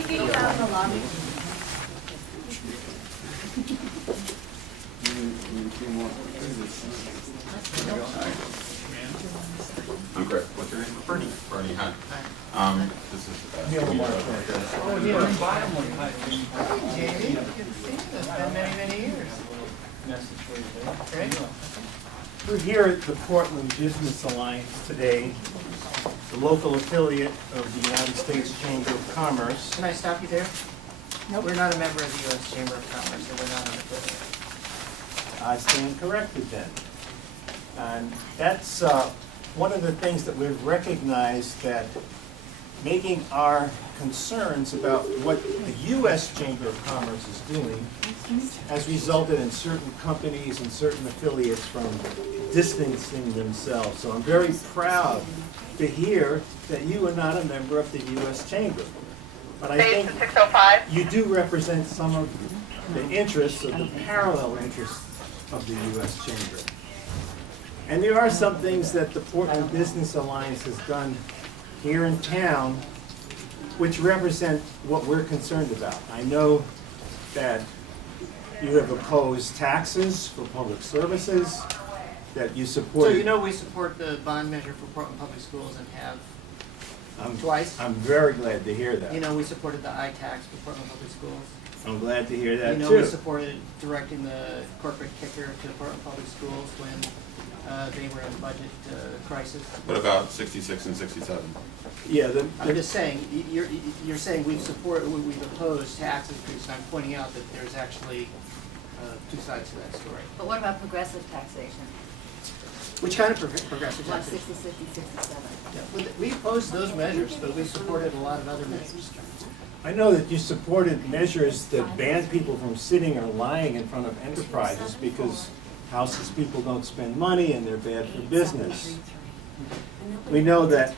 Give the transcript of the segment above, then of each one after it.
we get you out in the lobby? I'm Chris. What's your name? Bernie. Bernie, hi. This is Jamie, good to see you. It's been many, many years. Great. We're here at the Portland Business Alliance today, the local affiliate of the United States Chamber of Commerce. Can I stop you there? No, we're not a member of the U.S. Chamber of Commerce, and we're not an affiliate. I stand corrected then. And that's one of the things that we've recognized, that making our concerns about what the U.S. Chamber of Commerce is doing has resulted in certain companies and certain affiliates from distancing themselves. So I'm very proud to hear that you are not a member of the U.S. Chamber. But I think you do represent some of the interests, of the parallel interests of the U.S. Chamber. And there are some things that the Portland Business Alliance has done here in town which represent what we're concerned about. I know that you have opposed taxes for public services, that you support. So you know we support the bond measure for Portland Public Schools and have twice. I'm very glad to hear that. You know we supported the I-tax for Portland Public Schools. I'm glad to hear that You know too. we supported directing the corporate kicker to Portland Public Schools when they were in budget crisis. What about 66 and 67? Yeah, I'm just saying, you're saying we've opposed tax increase, and I'm pointing out that there's actually two sides to that story. But what about progressive taxation? Which kind of progressive Like taxation? 60, 50, 67. Yeah, we opposed those measures, but we supported a lot of other measures. I know that you supported measures that ban people from sitting or lying in front of enterprises because houses people don't spend money and they're bad for business. We know that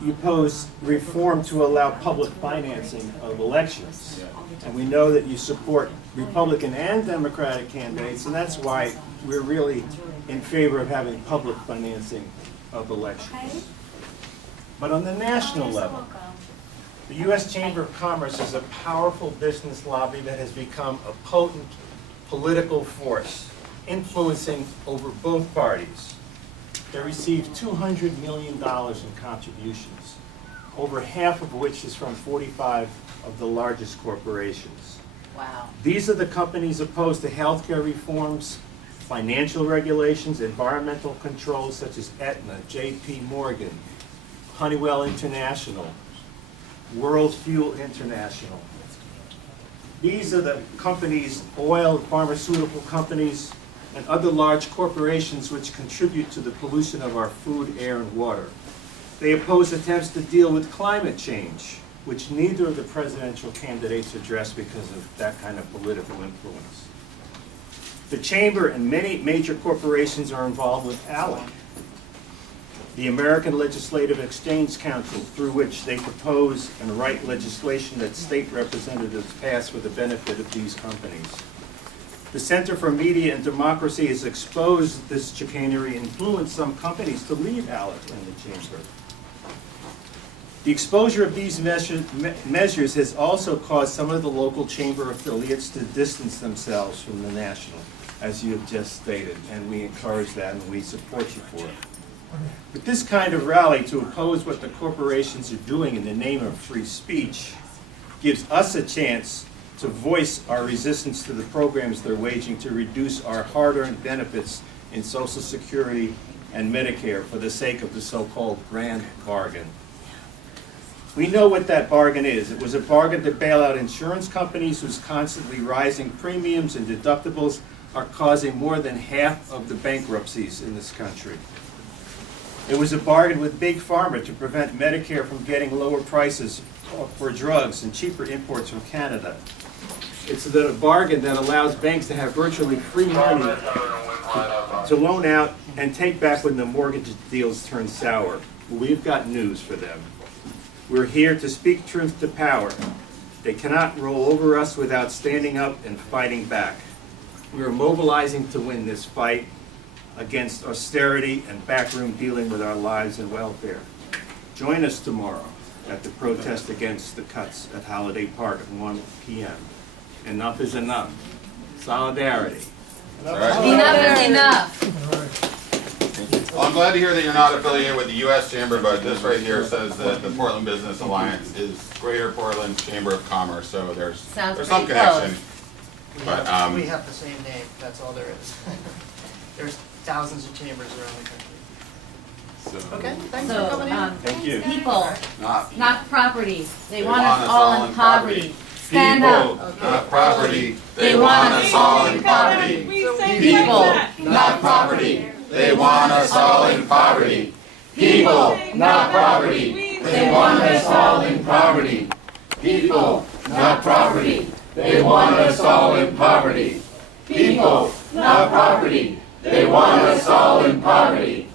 you oppose reform to allow public financing of elections. And we know that you support Republican and Democratic candidates, and that's why we're really in favor of having public financing of elections. But on the national level, the U.S. Chamber of Commerce is a powerful business lobby that has become a potent political force, influencing over both parties. They receive $200 million in contributions, over half of which is from 45 of the largest corporations. Wow. These are the companies opposed to healthcare reforms, financial regulations, environmental controls such as Aetna, J.P. Morgan, Honeywell International, World Fuel International. These are the companies, oil, pharmaceutical companies, and other large corporations which contribute to the pollution of our food, air, and water. They oppose attempts to deal with climate change, which neither of the presidential candidates address because of that kind of political influence. The Chamber and many major corporations are involved with ALEC, the American Legislative Exchange Council, through which they propose and write legislation that state representatives pass for the benefit of these companies. The Center for Media and Democracy has exposed this chicanery and influenced some companies to leave ALEC in the Chamber. The exposure of these measures has also caused some of the local Chamber affiliates to distance themselves from the national, as you have just stated, and we encourage that and we support you for it. But this kind of rally to oppose what the corporations are doing in the name of free speech gives us a chance to voice our resistance to the programs they're waging to reduce our hard-earned benefits in Social Security and Medicare for the sake of the so-called grand bargain. We know what that bargain is. It was a bargain to bail out insurance companies whose constantly rising premiums and deductibles are causing more than half of the bankruptcies in this country. It was a bargain with Big Pharma to prevent Medicare from getting lower prices for drugs and cheaper imports from Canada. It's a bargain that allows banks to have virtually free money to loan out and take back when the mortgage deals turn sour. We've got news for them. We're here to speak truth to power. They cannot roll over us without standing up and fighting back. We are mobilizing to win this fight against austerity and backroom dealing with our lives and welfare. Join us tomorrow. at the protest against the cuts at Holiday Park at 1 p.m. Enough is enough. Solidarity. All right. Enough is enough. Well, I'm glad to hear that you're not affiliated with the U.S. Chamber, but this right here says that the Portland Business Alliance is Greater Portland Chamber of Commerce, so there's some pretty connection. We But, have, we have the same name, that's all there is. There's thousands of chambers around the country. So, Okay, thanks for So, coming in. Thank you. people, not property. They want us all in poverty. Stand people, up. not property. They want us all in poverty. People, not property. They want us all in poverty. People, not property. They want us all in poverty. People, not property. They want us all in poverty. People, not property. They want us all in poverty.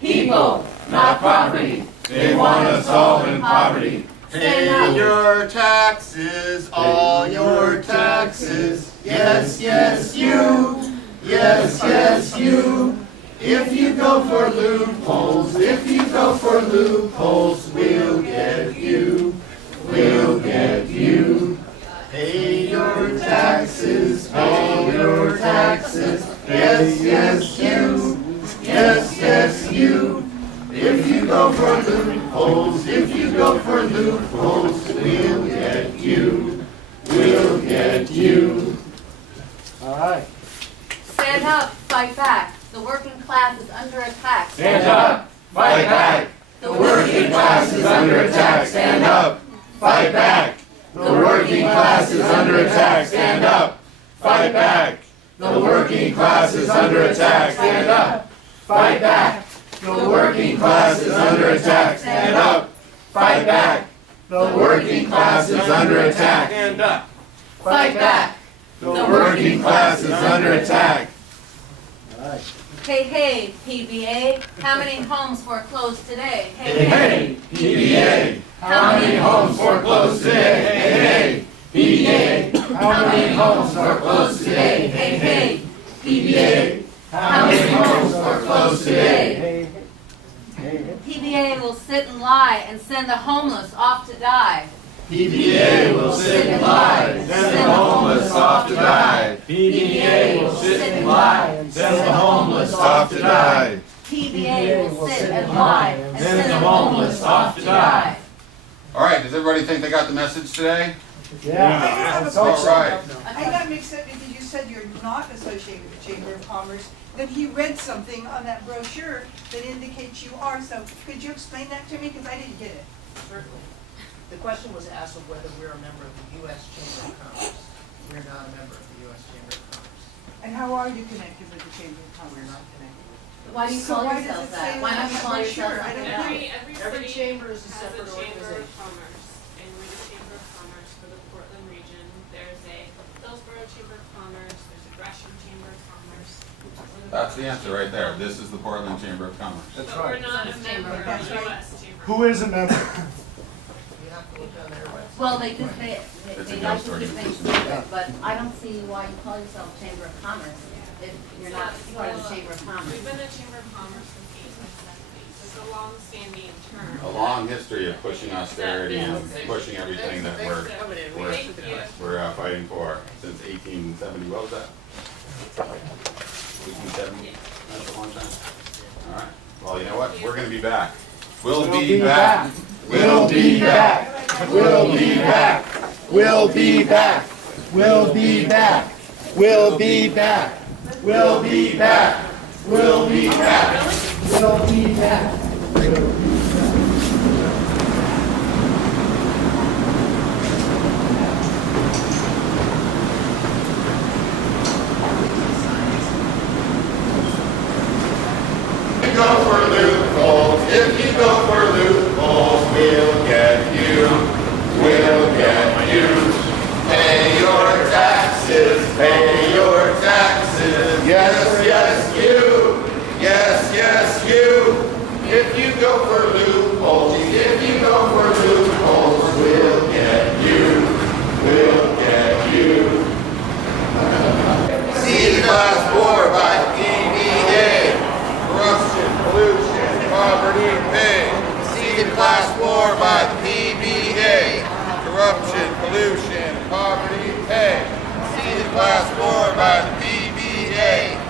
People, not property. They want us all in poverty. Pay your taxes, all your taxes. Yes, yes, you. Yes, yes, you. If you go for loopholes, if you go for loopholes, we'll get you. We'll get you. Pay your taxes, pay your taxes. Yes, yes, you. Yes, yes, you. If you go for loopholes, if you go for loopholes, we'll get you. We'll get you. All right. stand up, fight back. The working class is under attack. Stand up, fight back. The working class is under attack. Stand up, fight back. The working class is under attack. Stand up, fight back. The working class is under attack. Stand up, fight back. The working class is under attack. Stand up, fight back. The working class is under attack. Stand up, Fight back. the working class is under attack. Hey, hey, PBA, how many homes foreclosed today? Hey, hey, PBA, how many homes foreclosed today? Hey, hey, PBA, how many homes foreclosed today? Hey, hey, PBA, how many homes foreclosed today? PBA will sit and lie and send the homeless off to die. PBA will sit and lie, send the homeless off to die. PBA will sit and lie, send the homeless off to die. PBA will sit and lie and send the homeless off to die. All right, does everybody think they got the message today? I have a All question. right. I got mixed up because you said you're not associated with the Chamber of Commerce. Then he read something on that brochure that indicates you are. So could you explain that to me? Because I didn't get it. Certainly. The question was asked of whether we're a member of the U.S. Chamber of Commerce. We're not a member of the U.S. Chamber of Commerce. And how are you connected with the Chamber of We're Commerce? not connected. Why do you So call why does yourself it that? say Why that don't you on call that yourself brochure? I don't something know. else? Every city chamber is a has separate Chamber of organization. Commerce, and we're the Chamber of Commerce for the Portland region. There's a Hillsborough Chamber of Commerce, there's a Gresham Chamber of Commerce. That's the answer right there. This is the Portland Chamber of Commerce. But we're not a member of That's the right. US Chamber. Who is a member? You have to look on their website. Well, they just, they It's a like ghost to keep things organization. secret, but I don't see why you call yourself Chamber of Commerce if you're not part of the Chamber of We've Commerce. been a Chamber of Commerce since 1870. It's a long-standing term. A long history of pushing austerity and pushing everything that Thanks for coming in. We we're- answered the question. we're fighting for since 1870. What was that? 1870? That's a long time. All right. Well, you know what? We're going to be back. We'll be back. We'll be back. We'll be back. We'll be back. We'll be back. We'll be back. We'll be back. We'll be back. We'll be back. If you go for loopholes, if you go for loopholes, we'll get you. We'll get you. Pay your taxes, pay your taxes. Yes, yes, you. Yes, yes, you. If you go for loopholes, if you go for loopholes, we'll get you. We'll get you. See the class war by PBA. Corruption, pollution, poverty, and pain. See the class war by the PBA. corruption, pollution, poverty, pay. See the class war by the PBA.